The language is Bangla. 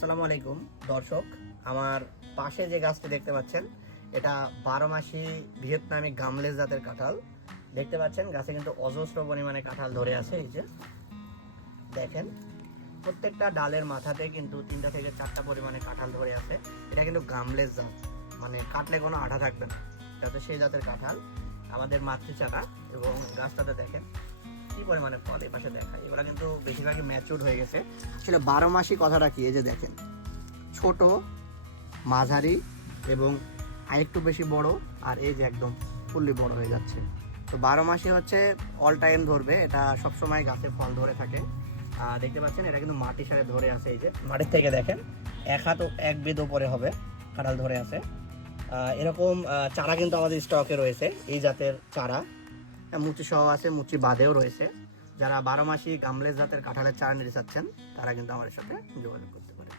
আসসালামু আলাইকুম দর্শক, আমার পাশে যে গাছটি দেখতে পাচ্ছেন এটা 12 মাসি ভিয়েতনামি গামলেস জাতের কাঁঠাল। দেখতে পাচ্ছেন গাছে কিন্তু অজস্র পরিমাণে কাঁঠাল ধরে আছে। এই যে দেখেন, প্রত্যেকটা ডালের মাথাতে কিন্তু 3টা থেকে 4টা পরিমাণে কাঁঠাল ধরে আছে। এটা কিন্তু গামলেস জাত, মানে কাটলে কোনো আঠা থাকবে না। এটা তো সেই জাতের কাঁঠাল, আমাদের মাতৃচারা। এবং গাছটাতে দেখেন কি পরিমাণে ফল, এই পাশে দেখায়, এগুলো কিন্তু বেশিরভাগই ম্যাচিউর হয়ে গেছে। আসলে 12 মাসি কথাটা কি, এই যে দেখেন ছোট, মাঝারি এবং আরেকটু বেশি বড়, আর এই যে একদম ফুললি বড় হয়ে যাচ্ছে। তো 12 মাসি হচ্ছে অল টাইম ধরবে, এটা সবসময় গাছে ফল ধরে থাকে। দেখতে পাচ্ছেন এটা কিন্তু মাটির সাথে ধরে আছে। এই যে মাটির থেকে দেখেন 1 হাত 1 বিদ উপরে হবে কাঁঠাল ধরে আছে। এরকম চারা কিন্তু আমাদের স্টকে রয়েছে, এই জাতের চারা মুচি সহ আছে, মুচি বাদেও রয়েছে। যারা 12 মাসি গামলেস জাতের কাঁঠালের চারা নিতে চাচ্ছেন তারা কিন্তু আমাদের সাথে যোগাযোগ করতে পারে।